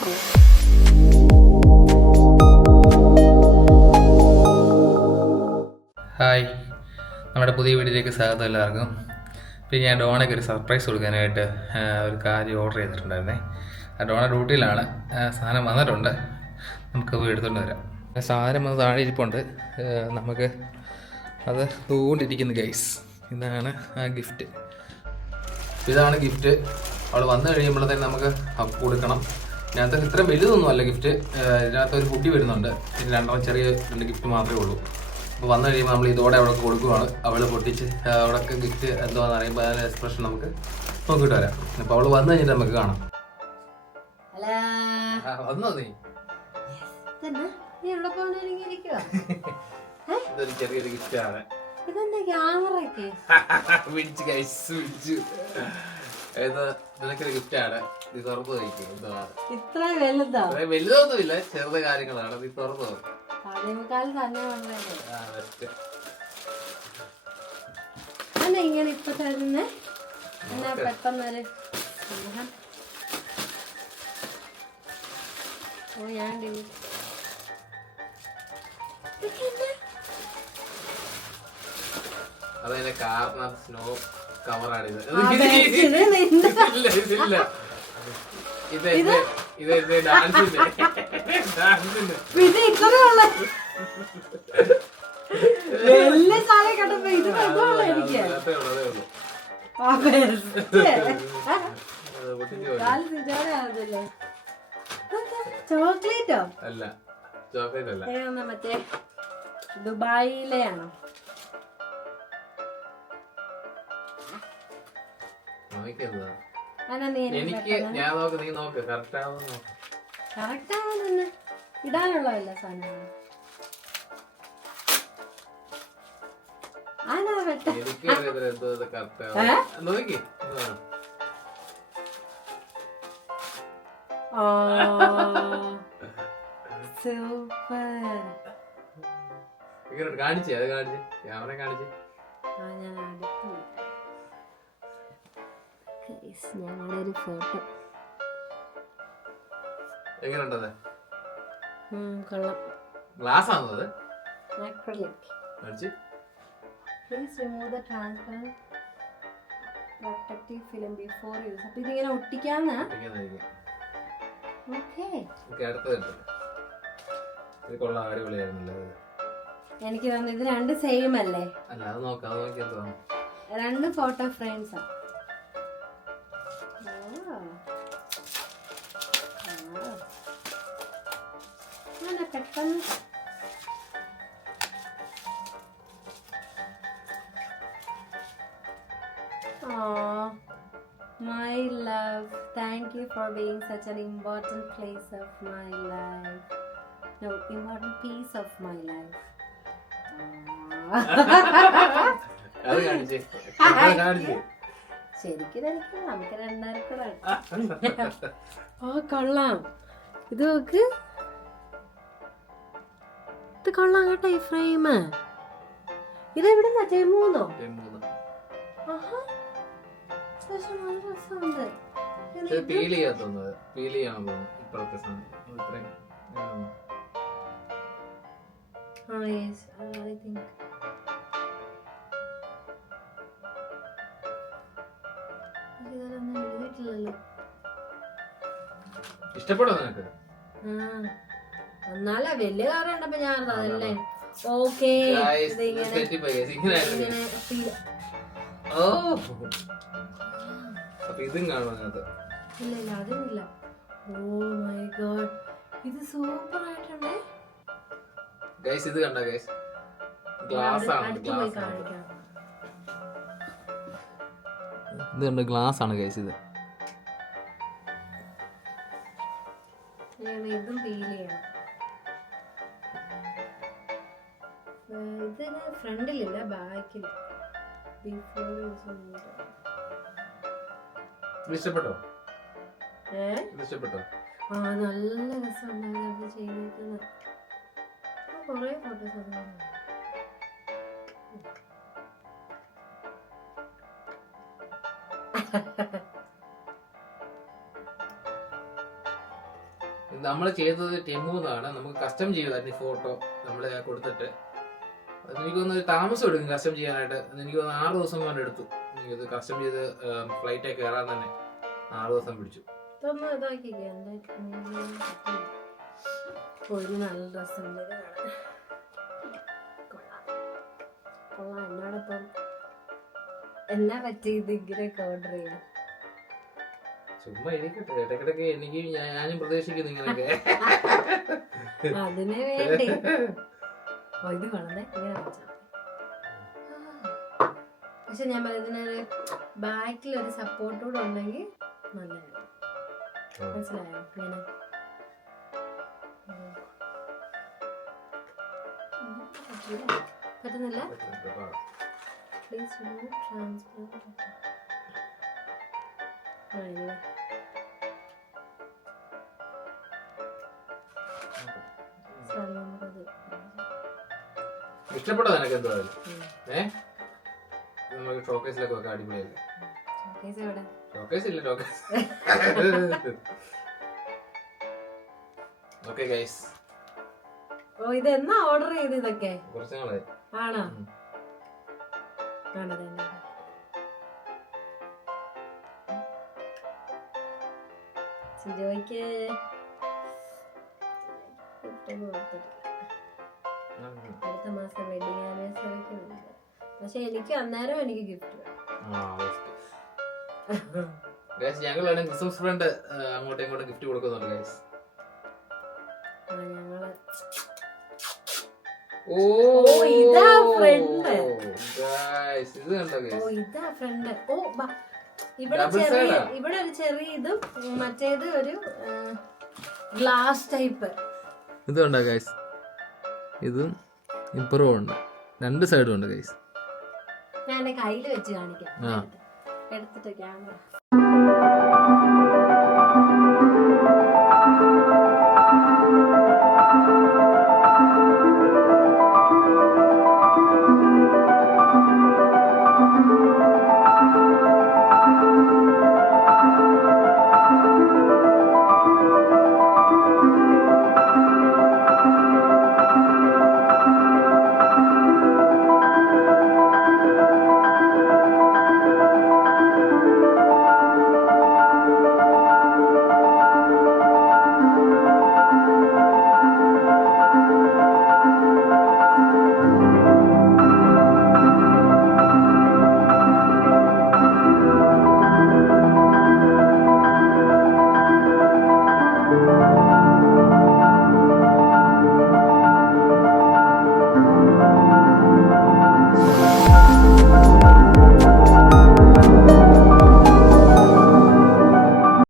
Hi, നമ്മുടെ പുതിയ വീഡിയോയിലേക്ക് സ്വാഗതം എല്ലാവർക്കും. പിന്നെ ഞാൻ ഡോണയ്ക്ക് ഒരു സർപ്രൈസ് കൊടുക്കാനായിട്ട് ഒരു കാര്യം ഓർഡർ ചെയ്തിട്ടുണ്ടായിരുന്നേ. ഡോണ ഡ്യൂട്ടിയിലാണ്. സാധനം വന്നിട്ടുണ്ട്, നമുക്ക് പോയി എടുത്തുകൊണ്ട് വരാം. സാധനം വന്ന് താഴെ ഇരിപ്പുണ്ട്, നമുക്ക് അത് തൂണ്ടിരിക്കുന്നു ഗൈസ്. ഇതാണ് ആ ഗിഫ്റ്റ്. ഇതാണ് ഗിഫ്റ്റ്. അവൾ വന്നു കഴിയുമ്പോഴത്തേന് നമുക്ക് കൊടുക്കണം. ഇതിനകത്ത് ഇത്ര വലുതൊന്നുമല്ല ഗിഫ്റ്റ്. ഇതിനകത്ത് ഒരു കുട്ടി വരുന്നുണ്ട്. ഇത് ചെറിയ 2 ഗിഫ്റ്റ് മാത്രമേ ഉള്ളൂ. അപ്പോൾ വന്നു കഴിയുമ്പോൾ നമ്മൾ ഇതോടെ അവൾക്ക് കൊടുക്കുവാണ്. അവൾ പൊട്ടിച്ച് അവിടെയൊക്കെ ഗിഫ്റ്റ് എന്താണെന്ന് അറിയുമ്പോൾ അതിൻ്റെ എക്സ്പ്രഷൻ നമുക്ക് നോക്കിയിട്ട് വരാം. അപ്പോൾ അവൾ വന്നു കഴിഞ്ഞിട്ട് നമുക്ക് കാണാം. വന്നോ നീ? ഇതൊരു ചെറിയൊരു ഗിഫ്റ്റാണ്. നിനക്കൊരു ഗിഫ്റ്റാണ്. നീ തുറന്നു കഴിക്കും. എന്താ വലുതൊന്നുമില്ല, ചെറുത് കാര്യങ്ങളാണ്. നീ തുറന്നു നോക്കും. ഇങ്ങനെ ഇപ്പൊ തരുന്നേ പെട്ടെന്നൊരു അതതിന്റെ കാരണം സ്നോ കവറാണിത്. ഇത് ഡാൻസിന്റെ ചോക്ലേറ്റോ? അല്ല, ചോക്ലേറ്റ് അല്ല. മറ്റേ ദുബായിലെയാണോ? എനിക്ക് ഞാൻ നോക്ക്, നീ നോക്ക്. കറക്റ്റ് ആവുന്ന ഇടാനുള്ളതല്ല സാധനം. കാണിച്ചേ, അത് കാണിച്ച് ക്യാമറ കാണിച്ച്. ഞങ്ങളുടെ ഒരു ഫോട്ടോ എങ്ങനെയുണ്ടത്? കൊള്ളാം. ഗ്ലാസ് ആണോ അത്? Please remove the transparent protective film before use. അപ്പോൾ ഇതിങ്ങനെ ഒട്ടിക്കാന്ന്. എനിക്ക് തോന്നുന്നു ഇത് 2 സെയിം അല്ലേ? അല്ല, അത് നോക്കാം. 2 ഫോട്ടോ ഫ്രെയിംസ് ആണ്. പെട്ടെന്ന് my love, thank you for being such an important place of my life. No, important piece of my life. അത് കാണിച്ചേ. ശരിക്കും നമുക്ക് 2 കൂടെ. കൊള്ളാം. ഇത് നോക്ക്, ഇത് കൊള്ളാം കേട്ടോ. ഈ ഫ്രെയിം ഇത് എവിടുന്നാ? ജമ്മുന്നോ? പീൽ ചെയ്യാൻ തോന്നുന്നത്. പീൽ ചെയ്യാൻ തോന്നുന്നു ഇപ്പോഴത്തെ സമയം. ഇഷ്ടപ്പെട്ടോ നിനക്ക്? എന്നാലേ വലിയ കാര്യം ഉണ്ടപ്പോ ഞാൻ അതല്ലേ. ഓക്കേ, ഇതും കാണുന്നത് ഇല്ല, അതില്ല. ഓ മൈ ഗോഡ്, ഇത് സൂപ്പർ ആയിട്ടുണ്ടേ ഗൈസ്. ഇത് കണ്ടോ ഗൈസ്? ഗ്ലാസ് ആണ്. ഇത് കണ്ടോ? ഗ്ലാസ് ആണ് ഗൈസ്. ഇത് ഇതും ഫീൽ ചെയ്യണം. ഇതിന് ഫ്രണ്ടിലില്ല, ബാക്കില്. ഇഷ്ടപ്പെട്ടോ? നല്ല രസമുണ്ടാവും ചെയ്തിരിക്കുന്നത്. കൊറേ ഫോട്ടോസ് നമ്മൾ ചെയ്തത് ടെമുന്നാണ്. നമുക്ക് കസ്റ്റം ചെയ്തായിരുന്നു ഈ ഫോട്ടോ നമ്മൾ കൊടുത്തിട്ട്. എനിക്ക് തോന്നുന്നു താമസം എടുക്കും കസ്റ്റം ചെയ്യാനായിട്ട്. എനിക്ക് തോന്നുന്നു 6 ദിവസം കൊണ്ട് എടുത്തു. ഇത് കസ്റ്റം ചെയ്ത് ഫ്ലൈറ്റൊക്കെ കയറാൻ തന്നെ 6 ദിവസം പിടിച്ചു. ഒരു നല്ല ഡ്രസ്സുണ്ട് എന്നോടൊപ്പം എന്നാ പറ്റി ഇത് ഇങ്ങനെയൊക്കെ ഓർഡർ ചെയ്യാൻ. ചുമ്മാ ഇരിക്കട്ടെ, ഇടയ്ക്കിടയ്ക്ക് എനിക്ക് ഞാനും പ്രതീക്ഷിക്കുന്നു ഇങ്ങനെയൊക്കെ. അതിന് വേണ്ടി ഇത് വളരെ ഇങ്ങനെ വെച്ചാൽ. പക്ഷെ ഞാൻ ഇതിനൊരു ബാക്കിൽ ഒരു സപ്പോർട്ട് കൂടെ ഉണ്ടെങ്കിൽ നല്ലതാണ്. മനസ്സിലായോ? ഇങ്ങനെ പറ്റുന്നില്ല. പ്ലീസ് ഇഷ്ടപ്പെട്ടോ നിനക്ക്? എന്തോ നമുക്ക് ഷോക്കേസിലൊക്കെ വെക്കാം. അടിപൊളിയല്ലേ? ഷോക്കേസ് ഇല്ല, ഷോക്കേസ്. Okay guys. ഓ ഇത് എന്നാ ഓർഡർ ചെയ്ത്? ഇതൊക്കെ കുറച്ച് നാളായി. ആണോ? സിജോയ്ക്ക് അടുത്ത മാസം വെഡിങ് ആനിവേഴ്സറിക്ക് ഉണ്ട്. പക്ഷെ എനിക്ക് അന്നേരം എനിക്ക് ഗിഫ്റ്റ് ഞങ്ങളാണ് ക്രിസ്മസ് ഫ്രണ്ട് അങ്ങോട്ടും ഇങ്ങോട്ടും ഗിഫ്റ്റ് കൊടുക്കുന്നുണ്ട് ഗൈസ്. ഞങ്ങള് ഇതാ ഫ്രണ്ട്. ഇത് കണ്ടോ ഗൈസ്? ഇതാ ഫ്രണ്ട്. ഇവിടെ ഒരു ചെറിയ ഇതും മറ്റേത് ഒരു ഗ്ലാസ് ടൈപ്പ്. ഇത് കണ്ടോ ഗൈസ്? ഇതും ഇപ്പുറവും ഉണ്ട്, 2 സൈഡും ഉണ്ട് ഗൈസ്. ഞാൻ എന്റെ കയ്യിൽ വെച്ച് കാണിക്കാം. എടുത്തിട്ട് ക്യാമറ